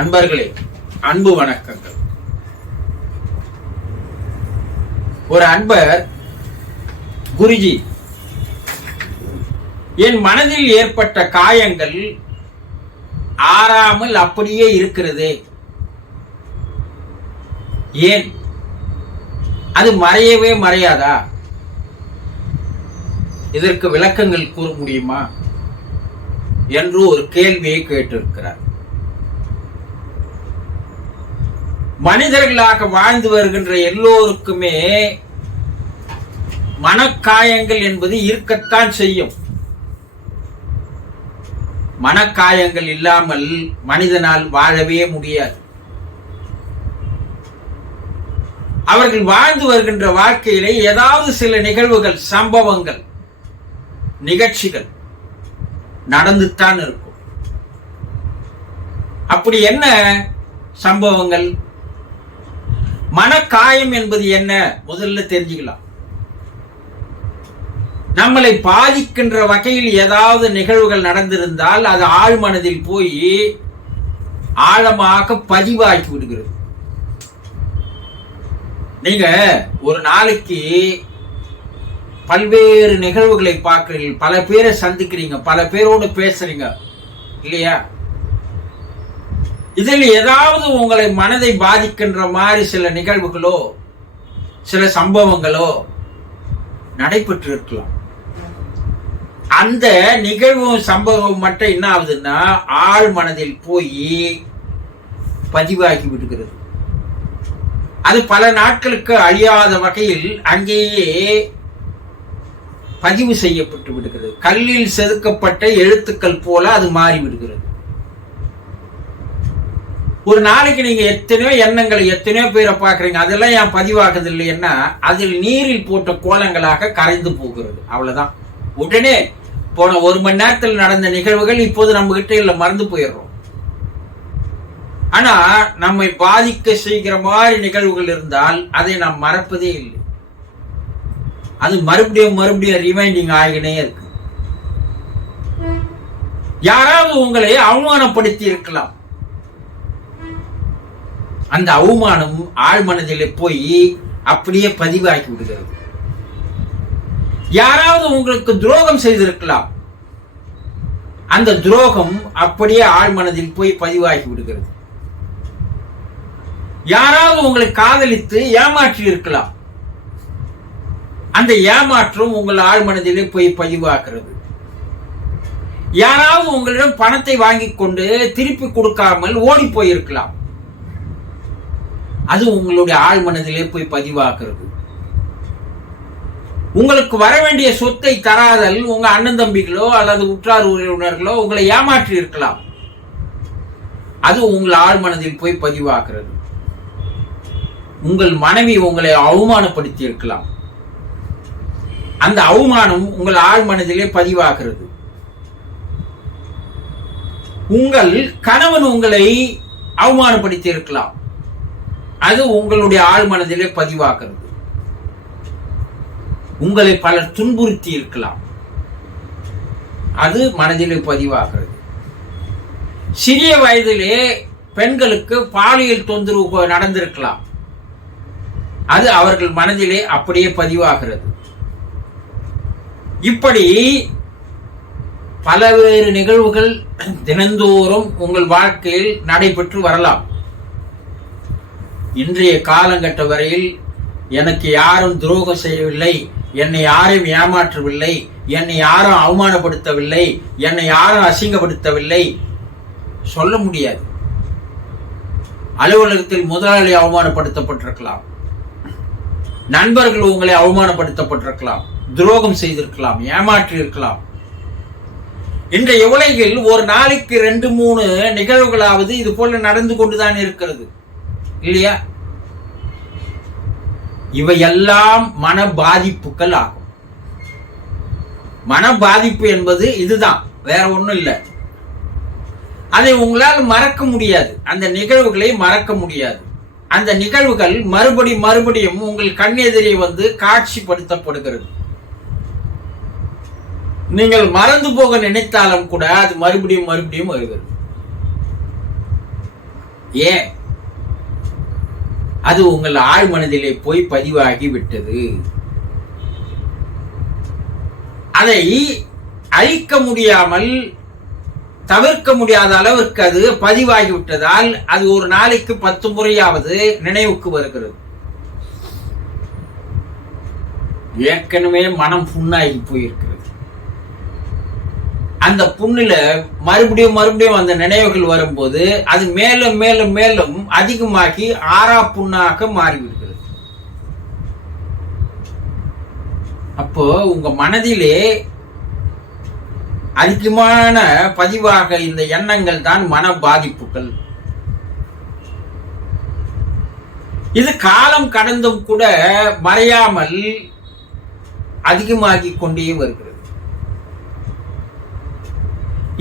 அன்பர்களே, அன்பு வணக்கங்கள். ஒரு அன்பர், குருஜி, என் மனதில் ஏற்பட்ட காயங்கள் ஆறாமல் அப்படியே இருக்கிறதே, ஏன் அது மறையவே மறையாதா? இதற்கு விளக்கங்கள் கூற முடியுமா என்று ஒரு கேள்வியை கேட்டிருக்கிறார். மனிதர்களாக வாழ்ந்து வருகின்ற எல்லோருக்குமே மனக்காயங்கள் என்பது இருக்கத்தான் செய்யும். மனக்காயங்கள் இல்லாமல் மனிதனால் வாழவே முடியாது. அவர்கள் வாழ்ந்து வருகின்ற வாழ்க்கையிலே ஏதாவது சில நிகழ்வுகள், சம்பவங்கள், நிகழ்ச்சிகள் நடந்துத்தான் இருக்கும். அப்படி என்ன சம்பவங்கள்? மனக்காயம் என்பது என்ன முதல்ல தெரிஞ்சுக்கலாம். நம்மளை பாதிக்கின்ற வகையில் ஏதாவது நிகழ்வுகள் நடந்திருந்தால் அது ஆழ் மனதில் போய் ஆழமாக பதிவாக்கி விடுகிறது. நீங்க ஒரு நாளைக்கு பல்வேறு நிகழ்வுகளை பார்க்கிறீங்க, பல பேரை சந்திக்கிறீங்க, பல பேரோடு பேசுறீங்க இல்லையா? இதில் ஏதாவது உங்களை மனதை பாதிக்கின்ற மாதிரி சில நிகழ்வுகளோ சில சம்பவங்களோ நடைபெற்று இருக்கலாம். அந்த நிகழ்வும் சம்பவம் மட்டும் என்ன ஆகுதுன்னா ஆழ் மனதில் போய் பதிவாகி விடுகிறது. அது பல நாட்களுக்கு அழியாத வகையில் அங்கேயே பதிவு செய்யப்பட்டு விடுகிறது. கல்லில் செதுக்கப்பட்ட எழுத்துக்கள் போல அது மாறி விடுகிறது. ஒரு நாளைக்கு நீங்க எத்தனையோ எண்ணங்களை, எத்தனையோ பேரை பார்க்கறீங்க, அதெல்லாம் ஏன் பதிவாகுது இல்லைன்னா அதில் நீரில் போட்ட கோலங்களாக கரைந்து போகிறது. அவ்வளவுதான். உடனே போன ஒரு மணி நேரத்தில் நடந்த நிகழ்வுகள் இப்போது நம்ம கிட்ட இல்ல, மறந்து போயிடுறோம். ஆனா நம்மை பாதிக்க செய்கிற மாதிரி நிகழ்வுகள் இருந்தால் அதை நாம் மறப்பதே இல்லை. அது மறுபடியும் மறுபடியும் ரிமைண்டிங் ஆகினே இருக்கு. யாராவது உங்களை அவமானப்படுத்தி இருக்கலாம். அந்த அவமானம் ஆழ்மனதிலே போய் அப்படியே பதிவாக்கி விடுகிறது. யாராவது உங்களுக்கு துரோகம் செய்திருக்கலாம். அந்த துரோகம் அப்படியே ஆழ்மனதில் போய் பதிவாகி விடுகிறது. யாராவது உங்களை காதலித்து ஏமாற்றி இருக்கலாம். அந்த ஏமாற்றம் உங்கள் ஆழ்மனதிலே போய் பதிவாகிறது. யாராவது உங்களிடம் பணத்தை வாங்கி கொண்டு திருப்பி கொடுக்காமல் ஓடி போயிருக்கலாம். அது உங்களுடைய ஆழ்மனதிலே போய் பதிவாகிறது. உங்களுக்கு வர வேண்டிய சொத்தை தராதல் உங்க அண்ணன் தம்பிகளோ அல்லது உற்றார் உறவினர்களோ உங்களை ஏமாற்றி இருக்கலாம். அது உங்கள் ஆழ்மனதில் போய் பதிவாகிறது. உங்கள் மனைவி உங்களை அவமானப்படுத்தி இருக்கலாம். அந்த அவமானம் உங்கள் ஆழ்மனதிலே பதிவாகிறது. உங்கள் கணவன் உங்களை அவமானப்படுத்தி இருக்கலாம். அது உங்களுடைய ஆழ்மனதிலே பதிவாகிறது. உங்களை பலர் துன்புறுத்தி இருக்கலாம். அது மனதிலே பதிவாகிறது. சிறிய வயதிலே பெண்களுக்கு பாலியல் தொந்தரவு நடந்திருக்கலாம். அது அவர்கள் மனதிலே அப்படியே பதிவாகிறது. இப்படி பல்வேறு நிகழ்வுகள் தினந்தோறும் உங்கள் வாழ்க்கையில் நடைபெற்று வரலாம். இன்றைய காலகட்ட வரையில் எனக்கு யாரும் துரோகம் செய்யவில்லை, என்னை யாரையும் ஏமாற்றவில்லை, என்னை யாரும் அவமானப்படுத்தவில்லை, என்னை யாரும் அசிங்கப்படுத்தவில்லை சொல்ல முடியாது. அலுவலகத்தில் முதலாளி அவமானப்படுத்தப்பட்டிருக்கலாம், நண்பர்கள் உங்களை அவமானப்படுத்தப்பட்டிருக்கலாம், துரோகம் செய்திருக்கலாம், ஏமாற்றி இருக்கலாம். இன்றைய உலகில் ஒரு நாளைக்கு 2-3 நிகழ்வுகளாவது இது போல நடந்து கொண்டுதான் இருக்கிறது இல்லையா? இவையெல்லாம் மன பாதிப்புகள் ஆகும். மன பாதிப்பு என்பது இதுதான், வேற ஒண்ணும் இல்லை. அதை உங்களால் மறக்க முடியாது. அந்த நிகழ்வுகளை மறக்க முடியாது. அந்த நிகழ்வுகள் மறுபடியும் உங்கள் கண்ணெதிரே வந்து காட்சிப்படுத்தப்படுகிறது. நீங்கள் மறந்து போக நினைத்தாலும் கூட அது மறுபடியும் வருகிறது. ஏன்? அது உங்கள் ஆழ் மனதிலே போய் பதிவாகி விட்டது. அதை அழிக்க முடியாமல், தவிர்க்க முடியாத அளவிற்கு அது பதிவாகி விட்டதால் அது ஒரு நாளைக்கு 10 முறையாவது நினைவுக்கு வருகிறது. ஏற்கனவே மனம் புண்ணாகி போயிருக்கிறது. அந்த புண்ணுல மறுபடியும் மறுபடியும் அந்த நினைவுகள் வரும்போது அது மேலும் மேலும் மேலும் அதிகமாகி ஆறா புண்ணாக மாறிவிடுகிறது. அப்போ உங்க மனதிலே அதிகமான பதிவாக இந்த எண்ணங்கள் தான் மன பாதிப்புகள். இது காலம் கடந்தும் கூட மறையாமல் அதிகமாகிக் கொண்டே வருகிறது.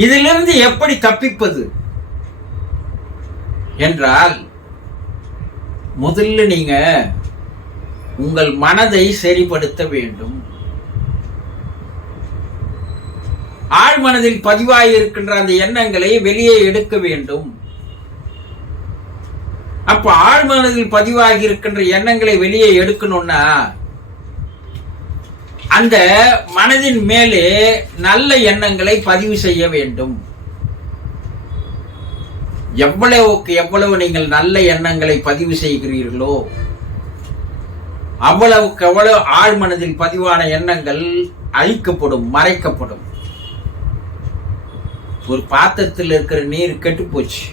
இதிலிருந்து எப்படி தப்பிப்பது என்றால், முதல்ல நீங்க உங்கள் மனதை சரிப்படுத்த வேண்டும். ஆழ் மனதில் பதிவாகி இருக்கின்ற அந்த எண்ணங்களை வெளியே எடுக்க வேண்டும். அப்ப ஆழ் மனதில் பதிவாகி இருக்கின்ற எண்ணங்களை வெளியே எடுக்கணும்னா அந்த மனதின் மேலே நல்ல எண்ணங்களை பதிவு செய்ய வேண்டும். எவ்வளவுக்கு எவ்வளவு நீங்கள் நல்ல எண்ணங்களை பதிவு செய்கிறீர்களோ அவ்வளவுக்கு எவ்வளவு ஆழ் மனதில் பதிவான எண்ணங்கள் அழிக்கப்படும், மறைக்கப்படும். ஒரு பாத்திரத்தில் இருக்கிற நீர் கெட்டு போச்சு,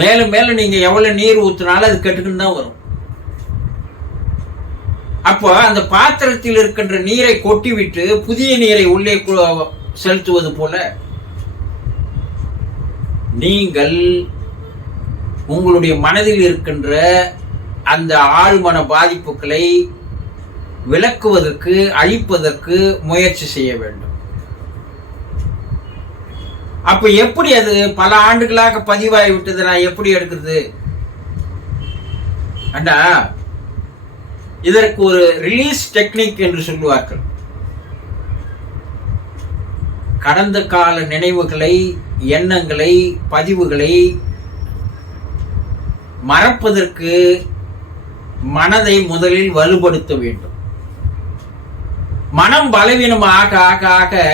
மேலும் மேலும் நீங்க எவ்வளவு நீர் ஊற்றினாலும் அது கெட்டுக்குன்னு தான் வரும். அப்போ அந்த பாத்திரத்தில் இருக்கின்ற நீரை கொட்டிவிட்டு புதிய நீரை உள்ளே செலுத்துவது போல நீங்கள் உங்களுடைய மனதில் இருக்கின்ற அந்த ஆழ்மன பாதிப்புகளை விலக்குவதற்கு, அழிப்பதற்கு முயற்சி செய்ய வேண்டும். அப்ப எப்படி அது பல ஆண்டுகளாக பதிவாகி விட்டது, நான் எப்படி எடுக்கிறது? அண்டா இதற்கு ஒரு ரிலீஸ் டெக்னிக் என்று சொல்லுவார்கள். கடந்த கால நினைவுகளை, எண்ணங்களை, பதிவுகளை மறப்பதற்கு மனதை முதலில் வலுப்படுத்த வேண்டும். மனம் பலவீனமாக ஆக ஆக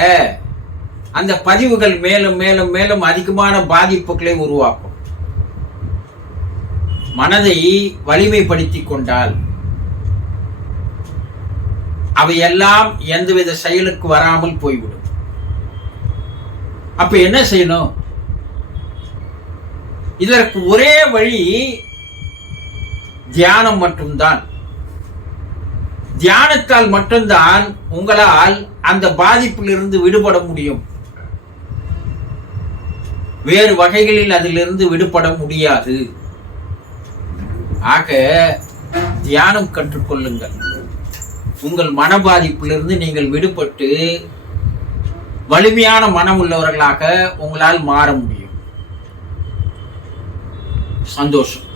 அந்த பதிவுகள் மேலும் மேலும் மேலும் அதிகமான பாதிப்புகளை உருவாக்கும். மனதை வலிமைப்படுத்திக் கொண்டால் அவையெல்லாம் எந்தவித செயலுக்கு வராமல் போய்விடும். அப்ப என்ன செய்யணும்? இதற்கு ஒரே வழி தியானம் மட்டும்தான். தியானத்தால் மட்டும்தான் உங்களால் அந்த பாதிப்பிலிருந்து விடுபட முடியும். வேறு வகைகளில் அதிலிருந்து விடுபட முடியாது. ஆக தியானம் கற்றுக்கொள்ளுங்கள். உங்கள் மன பாதிப்பிலிருந்து நீங்கள் விடுபட்டு வலிமையான மனம் உள்ளவர்களாக உங்களால் மாற முடியும். சந்தோஷம்.